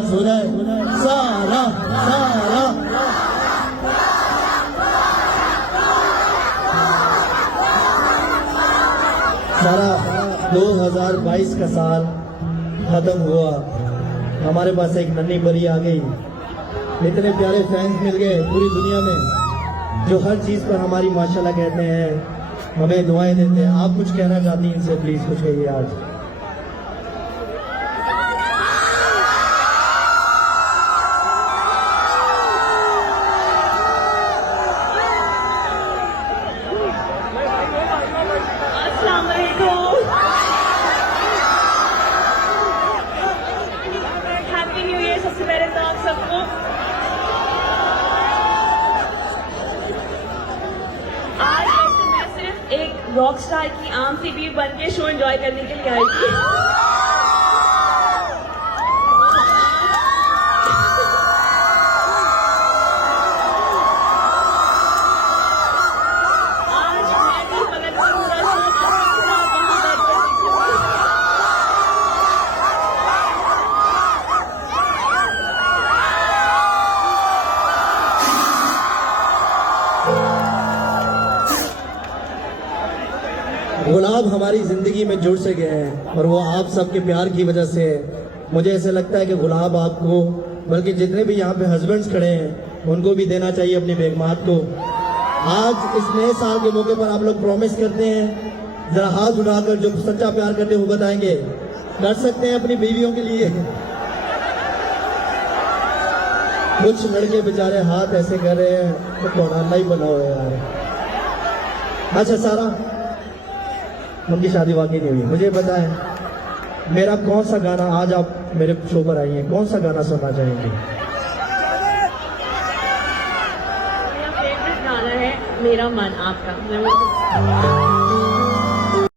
Relax हो जाए। सारा सारा सारा 2022 का साल खत्म हुआ, हमारे पास एक नन्ही परी आ गई, इतने प्यारे फैंस मिल गए पूरी दुनिया में जो हर चीज पर हमारी माशाल्लाह कहते हैं, हमें दुआएं देते हैं। आप कुछ कहना चाहती हैं इनसे, प्लीज कुछ कहिए आज। अस्सलाम वालेकुम, हैप्पी न्यू ईयर सबसे पहले तो आप सबको। आज वैसे मैं सिर्फ एक रॉक स्टार की आम सी भी बन के शो एंजॉय करने के लिए आई थी। आज मैं भी पलक से पूरा शो आपके साथ वहां बैठकर देखूंगी। गुलाब हमारी जिंदगी में जुड़ से गए हैं और वो आप सबके प्यार की वजह से है। मुझे ऐसे लगता है कि गुलाब आपको, बल्कि जितने भी यहाँ पे हस्बैंड्स खड़े हैं उनको भी देना चाहिए अपनी बेगमात को। आज इस नए साल के मौके पर आप लोग प्रॉमिस करते हैं, जरा हाथ उठाकर जो सच्चा प्यार करते हैं वो बताएंगे, कर सकते हैं अपनी बीवियों के लिए। कुछ लड़के बेचारे हाथ ऐसे कर रहे हैं तो कौन अल्लाह ही बनाओ यार। अच्छा सारा, उनकी शादी वाकई नहीं हुई, मुझे पता है। मेरा कौन सा गाना, आज आप मेरे शो पर आई हैं, कौन सा गाना सुनना चाहेंगे? मेरा फेवरेट गाना है मेरा मन आपका।